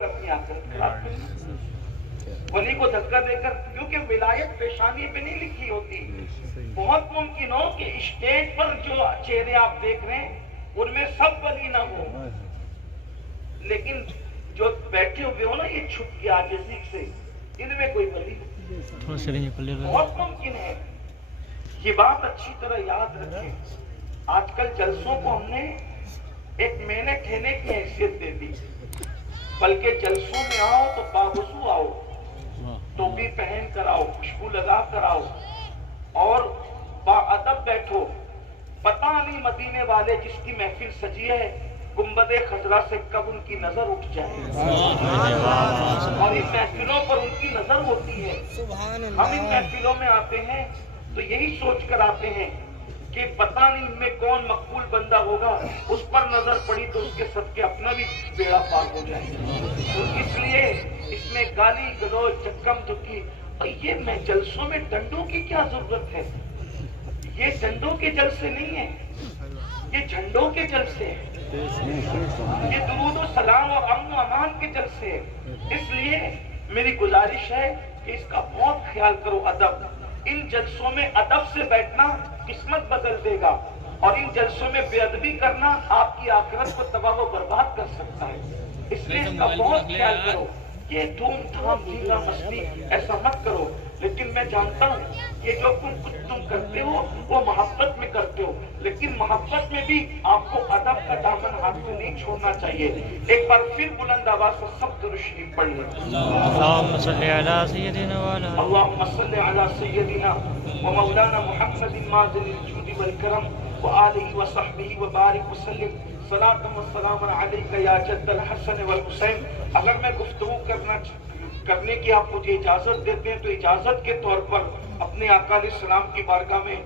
اپنی آخرت خراب کرنا ولی کو دھکا دے کر، کیونکہ ولایت پیشانی پہ نہیں لکھی ہوتی. بہت ممکن ہو کہ اسٹیج پر جو چہرے آپ دیکھ رہے ہیں ان میں سب ولی نہ ہو، لیکن جو بیٹھے ہوئے ہو نا یہ چھپ کے عاجزی سے، ان میں کوئی ولی بہت ممکن ہے. یہ بات اچھی طرح یاد رکھیں. آج کل جلسوں کو ہم نے ایک مینے ٹھینے کی حیثیت دے دی، بلکہ جلسوں میں آؤ تو باوضو آؤ، ٹوپی پہن کر آؤ، خوشبو لگا کر آؤ اور باادب بیٹھو. پتہ نہیں مدینے والے جس کی محفل سجی ہے گنبد خضرا سے کب ان کی نظر اٹھ جائے، اور ان محفلوں پر ان کی نظر ہوتی ہے. ہم ان محفلوں میں آتے ہیں تو یہی سوچ کر آتے ہیں کہ پتہ نہیں ان میں کون مقبول بندہ ہوگا، اس پر نظر پڑی تو اس کے صدقے اپنا بھی بیڑا پار ہو جائے گا. تو اس لیے اس میں گالی گلوچ چکم دھکی. اور یہ میں جلسوں میں ڈنڈوں کی کیا ضرورت ہے؟ یہ ڈنڈوں کے جلسے نہیں ہیں، یہ جھنڈوں کے جلسے ہیں، یہ درود و سلام اور امن و امان کے جلسے ہیں. اس لیے میری گزارش ہے کہ اس کا بہت خیال کرو. ادب، ان جلسوں میں ادب سے بیٹھنا قسمت بدل دے گا، اور ان جلسوں میں بے ادبی کرنا آپ کی آخرت کو تباہ و برباد کر سکتا ہے. اس لیے اس کا بہت خیال کرو. یہ دھوم دھام زینا مستی ایسا مت کرو. لیکن میں جانتا ہوں یہ جو کچھ تم کرتے ہو وہ محبت میں کرتے ہو، لیکن محبت میں بھی آپ کو ادب کا دامن ہاتھ سے نہیں چھوڑنا چاہیے. ایک بار پھر بلند آواز سے سب درود شریف پڑھ لیں. اللهم صل على سيدنا وعلى اللهم صل على سيدنا ومولانا محمد مازن الجود والکرم وآلہ وصحبہ وبارک وسلم. صلاۃ و سلام علیک یا جد الحسن والحسین. اگر میں گفتگو کرنے کی آپ مجھے اجازت دیتے ہیں تو اجازت کے طور پر اپنے آقا علیہ السلام کی بارگاہ میں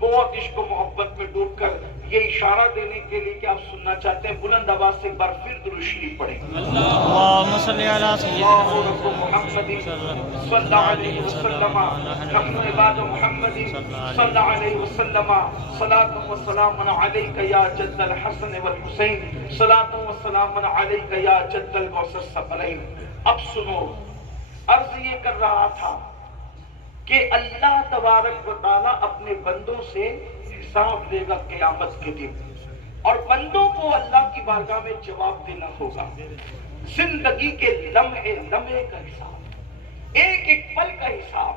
بہت عشق و محبت میں ڈوب کر یہ اشارہ دینے کے لیے کہ آپ سننا چاہتے ہیں. بلند آواز سے ایک بار پھر درود شریف پڑھیں. اللهم صل على سيدنا رب محمد صلی اللہ علیہ وسلم نحن عباد محمد صلی اللہ علیہ وسلم. صلاۃ و سلام علیک یا جد الحسن والحسین. صلاۃ و سلام علیک یا جد الغوث الثقلین. اب سنو، عرض یہ کر رہا تھا کہ اللہ تبارک و تعالیٰ اپنے بندوں سے حساب لے گا قیامت کے دن، اور بندوں کو اللہ کی بارگاہ میں جواب دینا ہوگا. زندگی کے لمحے لمحے کا حساب، ایک ایک پل کا حساب.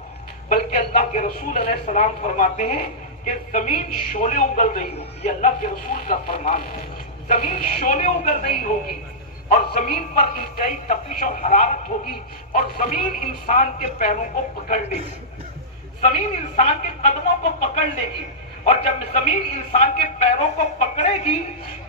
بلکہ اللہ کے رسول علیہ السلام فرماتے ہیں کہ زمین شعلے اگل رہی ہوگی. یہ اللہ کے رسول کا فرمان ہے. زمین شعلے اگل رہی ہوگی اور زمین پر انتہائی تپش اور حرارت ہوگی، اور زمین انسان کے پیروں کو پکڑ لے گی، زمین انسان کے قدموں کو پکڑ لے گی. اور جب زمین انسان کے پیروں کو پکڑے گی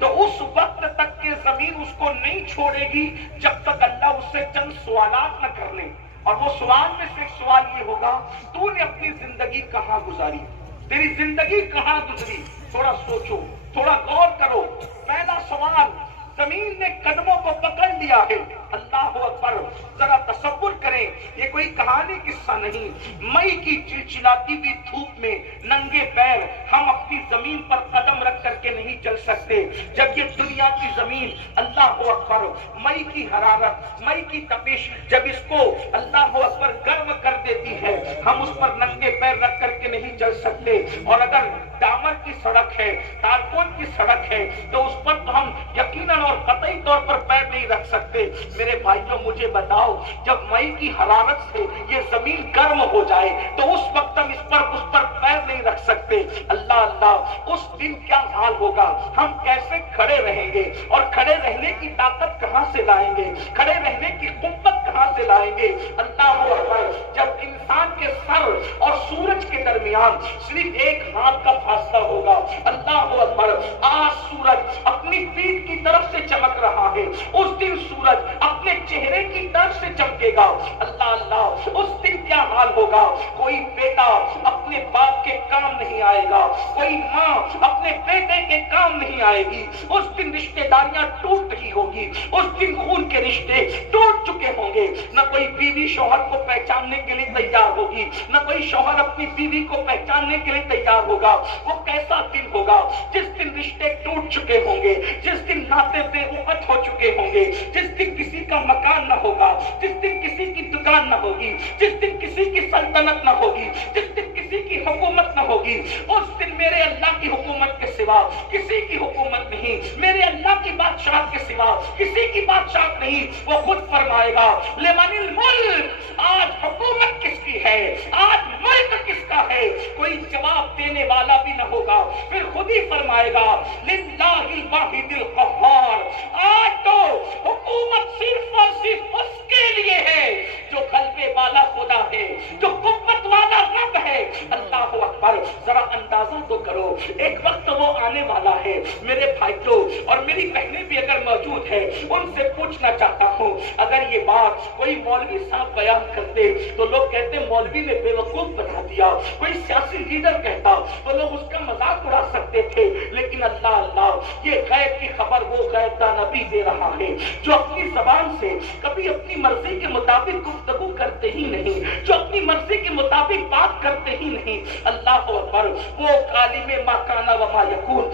تو اس وقت تک کہ زمین اس کو نہیں چھوڑے گی جب تک اللہ اس سے چند سوالات نہ کر لے. اور وہ سوال میں سے ایک سوال یہ ہوگا، تو نے اپنی زندگی کہاں گزاری، تیری زندگی کہاں گزری؟ تھوڑا سوچو، تھوڑا غور کرو. پہلا سوال، زمین نے قدموں کو پکڑ لیا ہے. اللہ اکبر. ذرا تصور کریں، یہ کوئی کہانی قصہ نہیں. مئی کی چلچلاتی ہوئی دھوپ میں ننگے پیر ہم اپنی زمین پر قدم رکھ کر کے نہیں چل سکتے. جب یہ دنیا کی زمین اللہ اکبر مئی کی حرارت، مئی کی تپش جب اس کو اللہ اکبر گرم کر دیتی ہے، ہم اس پر ننگے پیر رکھ کر کے نہیں چل سکتے. اور اگر ڈامر کی سڑک ہے، تارکون کی سڑک ہے تو اس پر تو ہم یقیناً اور قطعی طور پر پیر نہیں رکھ سکتے. میرے بھائیوں مجھے بتاؤ، جب مئی کی حرارت سے یہ زمین گرم ہو جائے تو اس وقت ہم اس پر پیر نہیں رکھ سکتے. اللہ اللہ، اس دن کیا حال ہوگا، ہم کیسے کھڑے رہیں گے، اور کھڑے رہنے کی طاقت کہاں سے لائیں گے، کھڑے رہنے کی قوت کہاں سے لائیں گے. اللہ اکبر. جب انسان کے سر اور سورج کے درمیان صرف ایک ہاتھ کا فاصلہ ہوگا. اللہ اکبر. آج سورج اپنی پیٹھ کی طرف سے چمک رہا ہے، اس دن سورج اپنے چہرے کی طرف سے چمکے گا. اللہ اللہ، اس دن کیا حال ہوگا. کوئی بیٹا اپنے باپ کے کام نہیں آئے گا، کوئی ماں اپنے بیٹے کے کام نہیں آئے گی. اس دن رشتہ داریاں ٹوٹ رہی ہوگی، اس دن خون کے رشتے ٹوٹ چکے ہوں گے. نہ کوئی بیوی شوہر کو پہچاننے کے لیے تیار ہوگی، نہ کوئی شوہر اپنی بیوی کو پہچاننے کے لیے تیار ہوگا. وہ کیسا دن ہوگا جس دن رشتے ٹوٹ چکے ہوں گے، جس دن ناطے بے وقت ہو چکے ہوں گے، جس دن کسی کا مکان نہ جس دن کسی کی دکان نہ ہوگی، جس دن کسی کی سلطنت نہ ہوگی، جس دن کسی کی حکومت نہ ہوگی، اس دن میرے اللہ کی حکومت کے سوا کسی کی حکومت نہیں، میرے اللہ کی بادشاہت کے سوا کسی کی بادشاہت نہیں۔ وہ خود فرمائے گا لمن الملک، آج حکومت کس کی ہے، آج ملک کس کا ہے؟ کوئی جواب دینے والا بھی نہ ہوگا، پھر خود ہی فرمائے گا للہ الواحد القہار، آج تو حکومت صرف اور صرف اس کے لیے ہے جو غلبے والا خدا ہے، جو قوت والا رب ہے۔ اللہ اکبر، ذرا اندازہ تو کرو، ایک وقت وہ آنے والا ہے۔ میرے بھائیوں اور میری بہنیں بھی اگر موجود ہیں، ان سے پوچھنا چاہتا ہوں، اگر یہ بات کوئی مولوی صاحب بیان کرتے تو لوگ کہتے مولوی نے بے وقوف بنا دیا، کوئی سیاسی لیڈر کہتا تو لوگ اس کا مذاق اڑا سکتے تھے، لیکن اللہ یہ غیب کی خبر وہ غیب کا نبی دے رہا ہے جو اپنی زبان سے کبھی اپنی مرضی کے مطابق گفتگو کرتے ہی نہیں، جو اپنی مرضی کے مطابق بات کرتے ہی نہیں۔ اللہ اکبر، وہ عالم ما کان و ما یکون۔